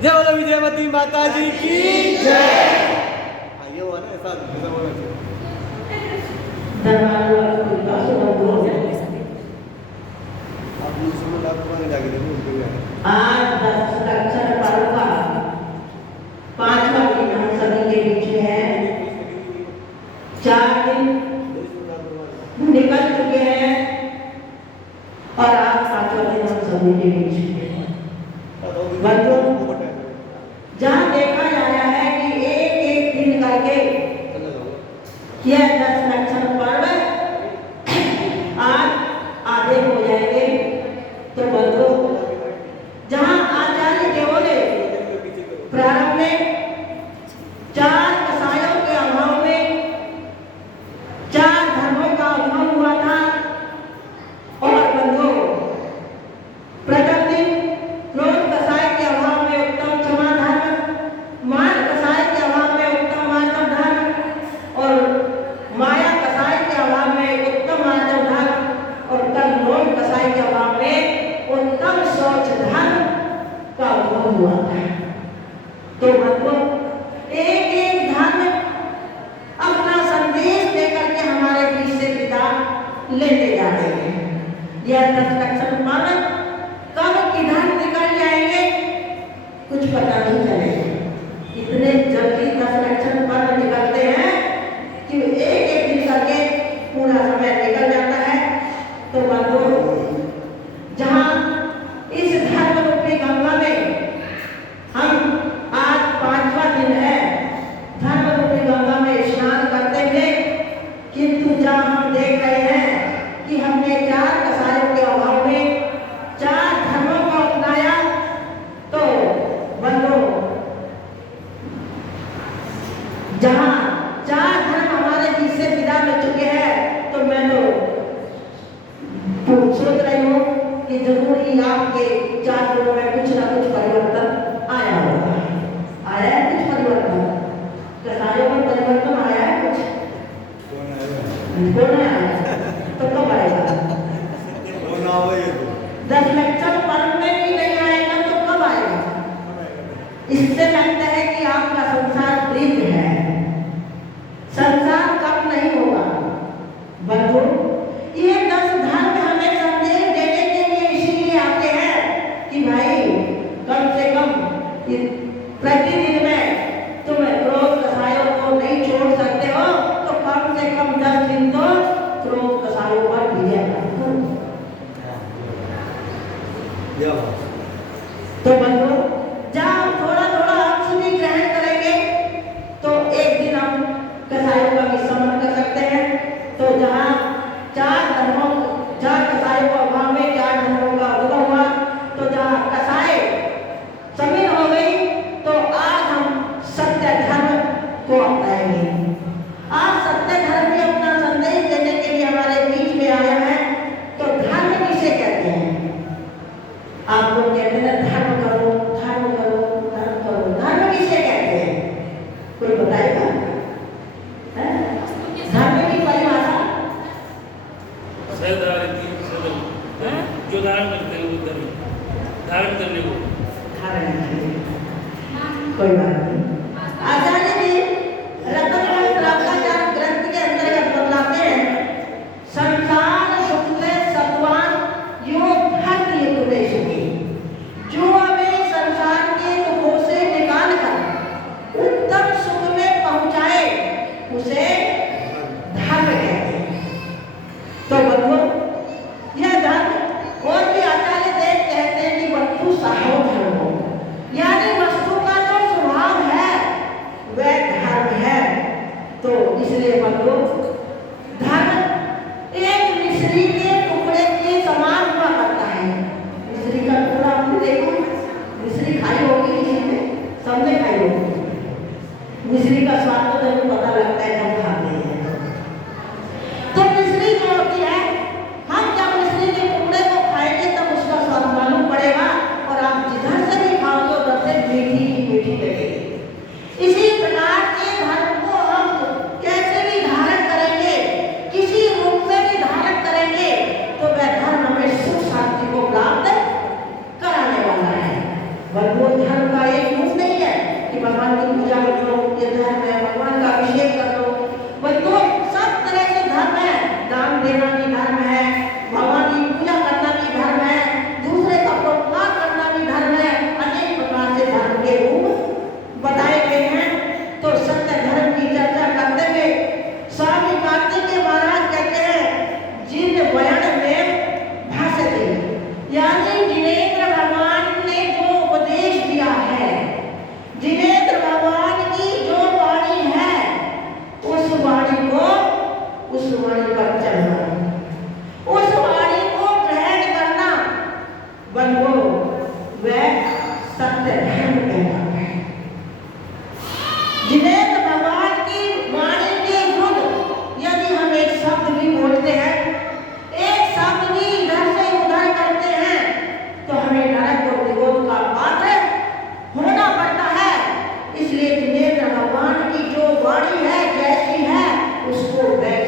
जय बोलो विजयवती माता जी की जय। ये हुआ ना ऐसा आज दक्षिण पर्व का 5वां दिन हम सभी के बीच में है। 4 दिन निकल चुके हैं और आज 5वां दिन हम सभी के बीच में है। जहाँ देखा जा रहा है कि एक एक दिन करके यह 10 लक्षण पर्व आज आधे हो जाएंगे। तो बंधु, जहाँ आचार्य देवों ने प्रारंभ में 4 कसायों के अभाव में 4 धर्मों का उद्भव हुआ था और बंधु प्रथम दिन क्रोध कसाय के अभाव में उत्तम क्षमा धर्म, मान कसाय के अभाव में उत्तम मार्जव धर्म और माया कसाय के अभाव में उत्तम मार्जव धर्म और तब लोभ कसाय के अभाव में उत्तम शौच धर्म का उद्भव हुआ था। तो बंधु, एक एक धर्म अपना संदेश देकर के हमारे बीच से विदा लेते जा रहे हैं। यह 10 लक्षण पर्व कब किधर निकल जाएंगे कुछ पता नहीं चलेगा। इतने जल्दी 10 लक्षण पर्व निकलते हैं कि एक एक दिन करके पूरा समय निकल जाता है। तो बंधु, जहाँ इस धर्म रूपी गंगा में हम आज 5वां दिन है धर्म रूपी गंगा में स्नान करते थे, किंतु जहाँ हम देख रहे हैं कि हमने 4 कसायों के अभाव में 4 धर्मों को अपनाया। तो बंधु, जहाँ 4 धर्म हमारे बीच से विदा हो चुके हैं, तो मैं तो सोच रही हूँ कि जरूर ही आपके 4 दिनों में कुछ ना कुछ परिवर्तन आया होगा। आया है कुछ परिवर्तन? कसायों में परिवर्तन आया है कुछ? कौन आया? तो कब आएगा? 10 लक्षण पर्व में भी नहीं आएगा तो कब आएगा? इससे लगता है कि आपका संसार प्रीत है। संसार कब नहीं होगा। बंधु, ये 10 धर्म हमें संदेश देने के लिए इसीलिए आते हैं कि भाई कम से कम प्रतिदिन में तुम क्रोध कसायों को नहीं छोड़ सकते हो, तो कम से कम 10 दिन तो क्रोध कसायों पर विजय प्राप्त करो। तो बंधु, जहाँ हम थोड़ा थोड़ा अंश भी ग्रहण करेंगे तो एक दिन हम कसायों का भी समन कर सकते हैं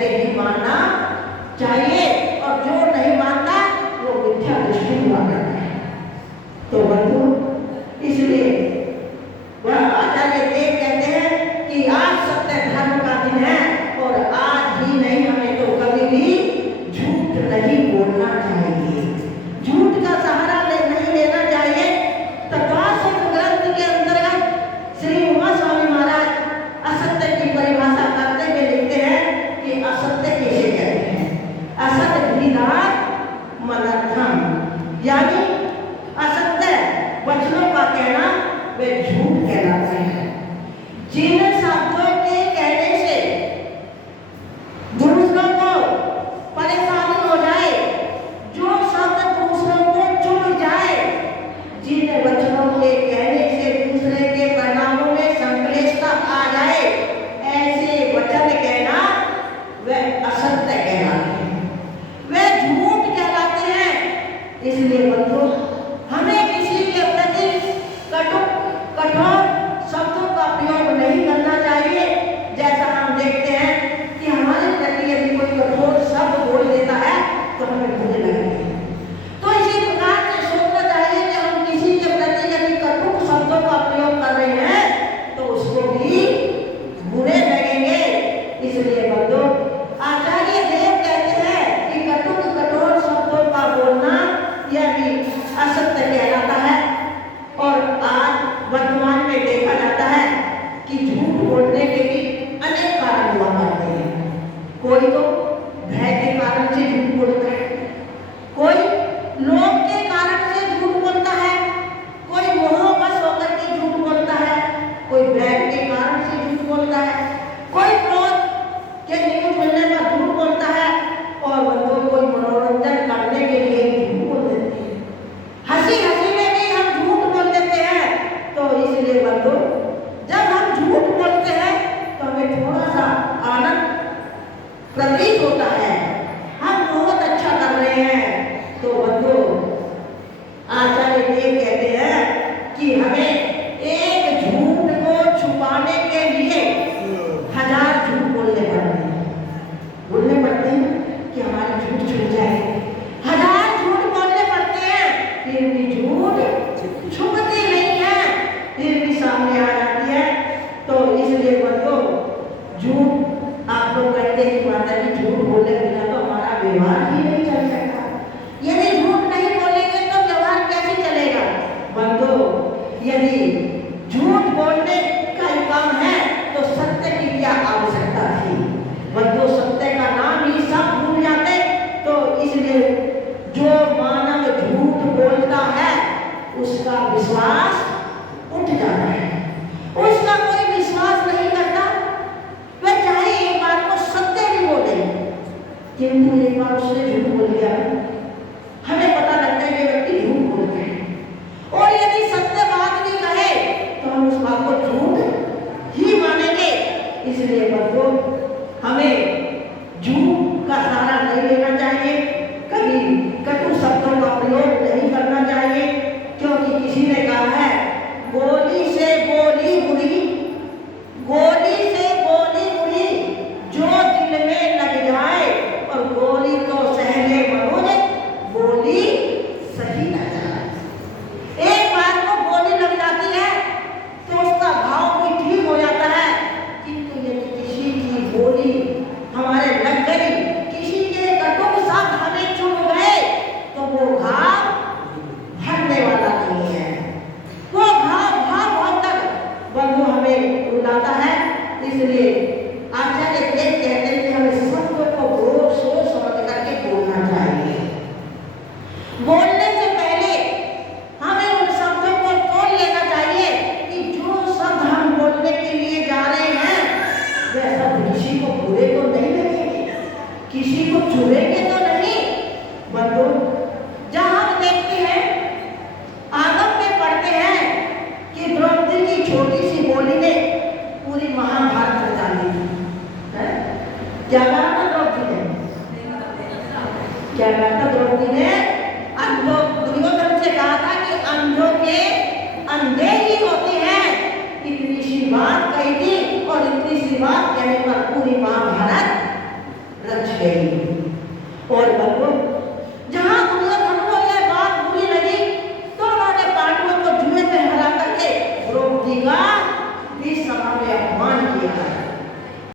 ऐसे ही मानना चाहिए, और जो नहीं मानता वो मिथ्या दृष्टि हुआ करता है। तो बंधु, इसलिए वह आचार्य देव कहते हैं कि आज सत्य धर्म का दिन है, और आज ही नहीं, हमें तो कभी भी झूठ नहीं बोलना चाहिए, झूठ का सहारा नहीं लेना चाहिए। तत्वासुख ग्रंथ के अंतर्गत श्री उमा स्वामी महाराज असत्य की परिभाषा करते हुए लिखते हैं कि असत्य किसे कहते हैं? असत्य विधान मनर्थम, यानी असत्य वचनों का कहना वे झूठ कहलाते हैं। जिन शब्दों के कहने से दूसरों को परेशानी हो जाए, जो शब्द दूसरों को चुभ जाए, जिन वचनों के कहने से दूसरे के परिणामों में संक्लेशता आ जाए, ऐसे वचन कहना वह असत्य कहलाते हैं, वह झूठ कहलाते हैं। इसलिए बंधु, हमें किसी के प्रति कठोर शब्दों का प्रयोग नहीं करना चाहिए। जैसा हम देखते हैं कि हमारे प्रति यदि कोई कठोर शब्द बोल देता है तो हमें बुरे लगते हैं। तो इसी प्रकार से सोचना चाहिए कि हम किसी के प्रति यदि कटु शब्दों का प्रयोग कर रहे हैं तो उसको भी बुरे लगेंगे। इसलिए बंधु, आचार्य देव कहते हैं कि कठोर शब्दों का बोलना यह भी असत्य कहलाता है। और आज वर्तमान में देखा जाता है कि झूठ बोलने के भी अनेक कारण हुआ करते हैं। कोई तो भय के कारण से झूठ बोलता है, कोई लोभ के कारण से झूठ बोलता है, कोई मोहवश होकर के झूठ बोलता है, कोई बैर के कारण से झूठ बोलता है, कोई क्रोध के न्यूज मिलने पर झूठ बोलता है, और बंधु कोई मनोरंजन करने के लिए झूठ बोल देते हैं। हंसी हंसी में भी हम झूठ बोल देते हैं। तो इसलिए बंधु, जब हम झूठ बोलते हैं तो हमें थोड़ा सा आनंद प्रतीत होता है, हम बहुत अच्छा कर रहे हैं। तो बंधु, आचार्य देव कहते हैं कि हमें एक झूठ को छुपाने के लिए 1000 झूठ बोलने पड़ते हैं कि हमारी झूठ छुप जाए। 1000 झूठ बोलने पड़ते हैं, फिर भी झूठ छुपती नहीं है, फिर भी सामने आ जाती है। तो इसलिए बंधु, झूठ आप लोग कहते हैं कि माता जी झूठ बोले बिना तो हमारा व्यवहार ही नहीं चल सकता। यदि झूठ नहीं बोलेंगे तो व्यवहार कैसे चलेगा? बंधु, यदि झूठ बोलने का ही काम है तो सत्य की क्या आवश्यकता थी? बंधु, सत्य का नाम ही सब भूल जाते। तो इसलिए जो मानव झूठ बोलता है उसका विश्वास उठ जाता है, उसका कोई विश्वास नहीं करता। वह चाहे एक बार को सत्य भी बोले, किंतु एक बार उसने झूठ बोल दिया, हमें पता लगता है कि व्यक्ति झूठ बोल रहा है। और यदि सत्य बात भी कहे तो हम उस बात को झूठ ही मानेंगे। इसलिए बंधु, हमें झूठ का सहारा नहीं लेना चाहिए, कभी कटु शब्दों का प्रयोग नहीं करना चाहिए, क्योंकि किसी ने कहा है गोली से बोली बुरी, गोली से बोली बुरी, जो दिल में लग जाए, और गोली तो सहले मनोज, गोली सही न जाए। एक बार को गोली लग जाती है तो उसका घाव भी ठीक हो जाता है, किंतु यदि किसी की गोली हमारे लग गई, किसी के कटु शब्द हमें चुभ गए, तो वो घाव भरने वाला नहीं है, वो घाव बहुत तक बंधु हमें रुलाता है। इसलिए आचार्य देव कहते हैं कि हमें शब्दों को बहुत सोच समझ करके बोलना चाहिए। बोलने से पहले हमें उन शब्दों को तोल लेना चाहिए कि जो शब्द हम बोलने के लिए जा रहे हैं वह शब्द किसी को बुरे तो नहीं लगेंगे, किसी को चुभेंगे तो नहीं। बंधु, जहाँ हम देखते हैं, आगम में पढ़ते हैं कि द्रौपदी की छोटी सी बोली ने पूरी महाभारत रचा दी थी। क्या कहा था द्रौपदी ने? क्या कहा था द्रौपदी ने? अंधों, दुर्योधन से कहा था कि अंधों के अंधे ही होते हैं। इतनी सी बात कही थी, और इतनी सी बात कहने पर पूरी बात